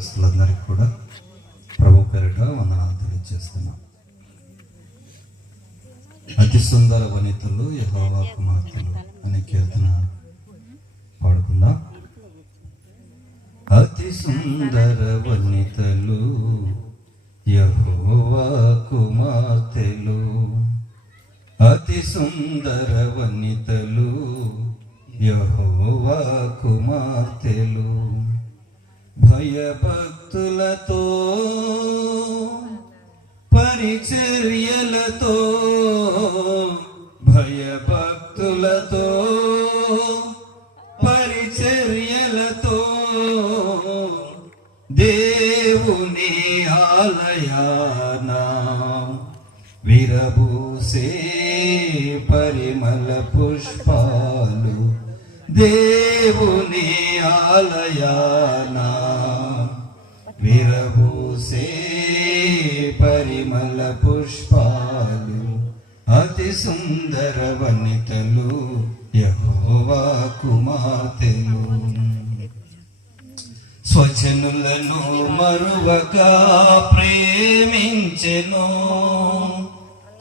సంఘస్థులందరికీ కూడా ప్రభు పేరిట వందనాలు తెలియజేస్తున్నాం. అతి సుందర వనితలు యెహోవా కుమార్తెలు అనే కీర్తన పాడుకుందాం. అతి సుందర వనితలు యెహోవా కుమార్తెలు, అతి సుందర వనితలు యెహోవా కుమార్తెలు, భయభక్తులతో పరిచర్యలతో, భయభక్తులతో పరిచర్యలతో దేవుని ఆలయాన విరబూసే పరిమళ పుష్పాలు, దేవుని ఆలయాన విరబూసే పరిమళ పుష్పాలు, అతి సుందర వనితలు యెహోవా కుమార్తెలు. స్వజనులను మరువక ప్రేమించెను,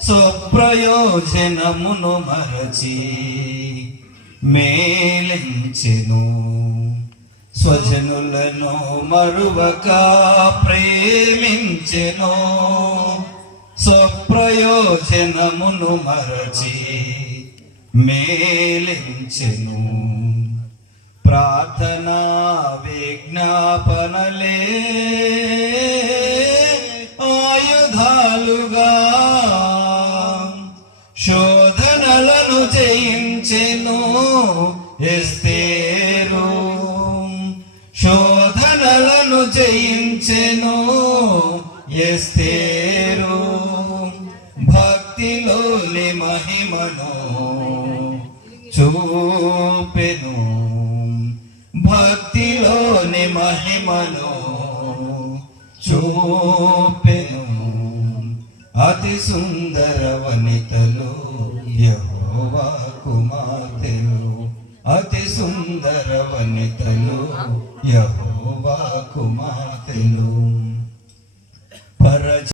స్వప్రయోజనమును మరచి మేలించెను. స్వజనులను మరువక ప్రేమించెను, స్వప్రయోజనమును మరచి మేలించెను. ప్రార్థనా విజ్ఞాపనలే ఆయుధాలుగా శోధనలను జయించెను ఎస్తేరు, శోధనలను జయించెను ఎస్తేరు. భక్తిలోని మహిమను చూపెను, భక్తిలోని మహిమను చూపెను. అతి సుందర వనితలు యెహోవా కుమార్తెలు, అతి సుందర వనితలు యెహోవా కుమార్తెలు.